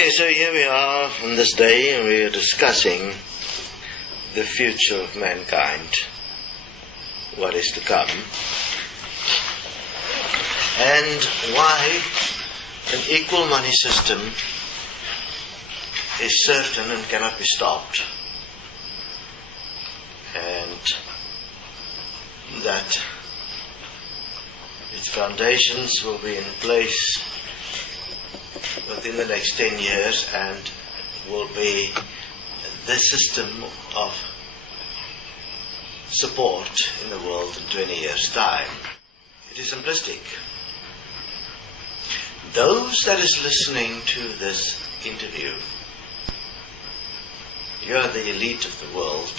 Okay, so here we are on this day, and we are discussing the future of mankind, what is to come, and why an equal money system is certain and cannot be stopped, and that its foundations will be in place within the next 10 years and will be the system of support in the world in 20 years' time. It is simplistic. Those that is listening to this interview, you are the elite of the world.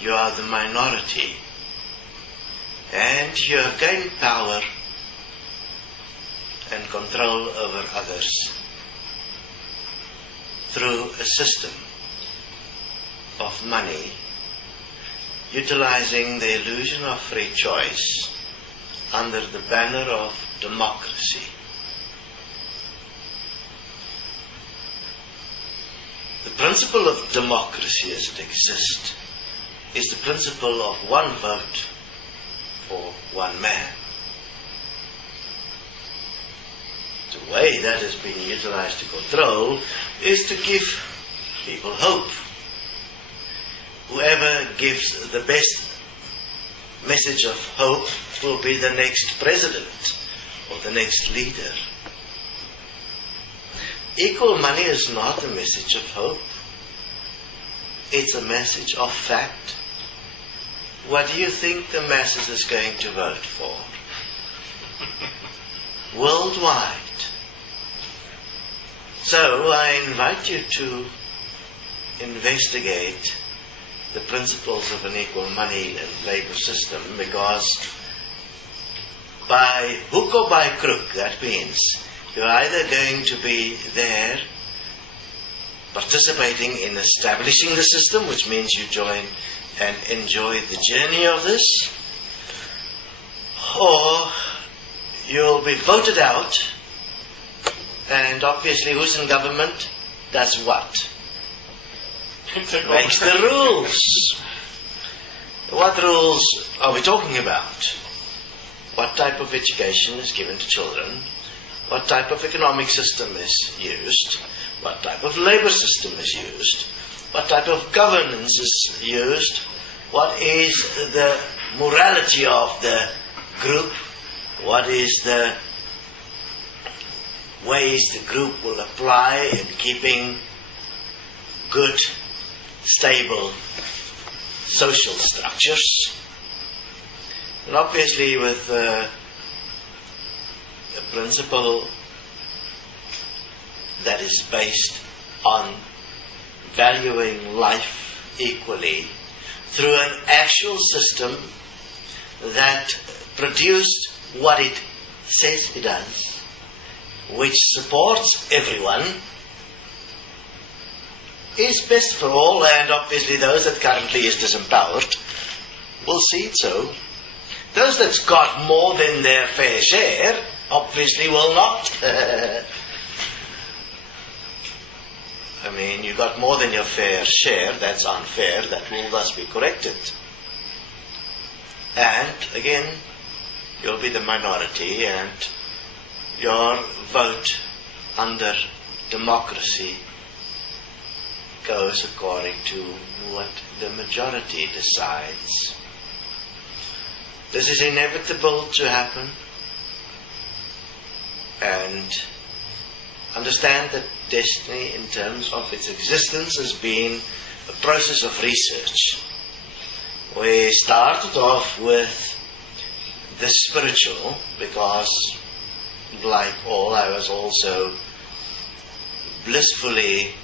You are the minority. And you have gained power and control over others through a system of money, utilizing the illusion of free choice under the banner of democracy. The principle of democracy as it exists is the principle of one vote for one man. The way that is being utilized to control is to give people hope. Whoever gives the best message of hope will be the next president or the next leader. Equal money is not a message of hope. It's a message of fact. What do you think the masses is going to vote for? Worldwide. So I invite you to investigate the principles of an equal money and labor system, because by hook or by crook, that means you're either going to be there participating in establishing the system, which means you join and enjoy the journey of this, or you'll be voted out, and obviously who's in government does what? Makes the rules. What rules are we talking about? What type of education is given to children? What type of economic system is used? What type of labor system is used? What type of governance is used? What is the morality of the group? What is the ways the group will apply in keeping good, stable social structures? And obviously with a principle that is based on valuing life equally through an actual system that produced what it says it does, which supports everyone, is best for all, and obviously those that currently is disempowered will see it so. Those that's got more than their fair share obviously will not. I mean, you got more than your fair share, that's unfair, that will thus be corrected. And again, you'll be the minority, and your vote under democracy goes according to what the majority decides. This is inevitable to happen, and understand that destiny in terms of its existence has been a process of research. We started off with the spiritual because, like all, I was also blissfully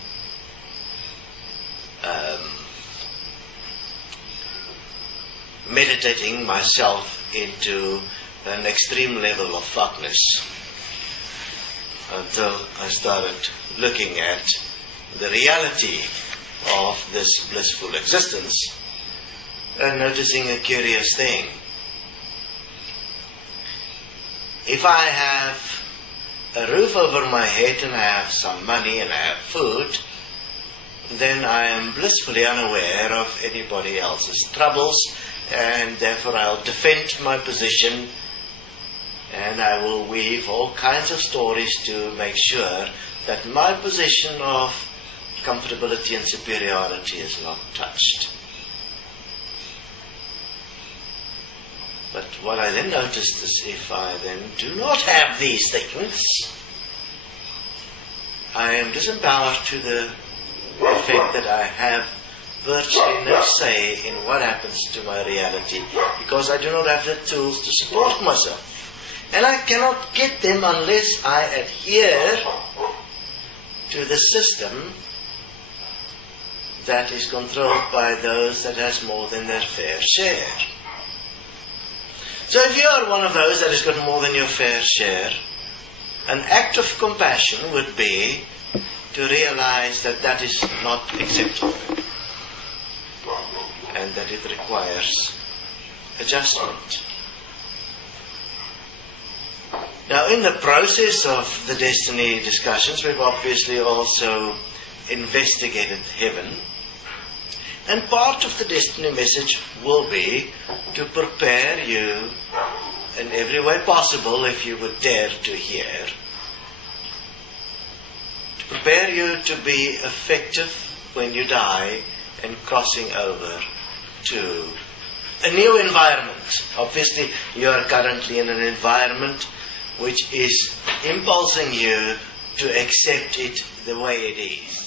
meditating myself into an extreme level of fuckness until I started looking at the reality of this blissful existence and noticing a curious thing. If I have a roof over my head and I have some money and I have food, then I am blissfully unaware of anybody else's troubles, and therefore I'll defend my position and I will weave all kinds of stories to make sure that my position of comfortability and superiority is not touched. But what I then noticed is if I then do not have these things, I am disempowered to the effect that I have virtually no say in what happens to my reality, because I do not have the tools to support myself. And I cannot get them unless I adhere to the system that is controlled by those that has more than their fair share. So if you are one of those that has got more than your fair share, an act of compassion would be to realize that that is not acceptable and that it requires adjustment. Now, in the process of the destiny discussions, we've obviously also investigated heaven. And part of the destiny message will be to prepare you in every way possible, if you would dare to hear, to prepare you to be effective when you die and crossing over to a new environment. Obviously, you are currently in an environment which is impulsing you to accept it the way it is.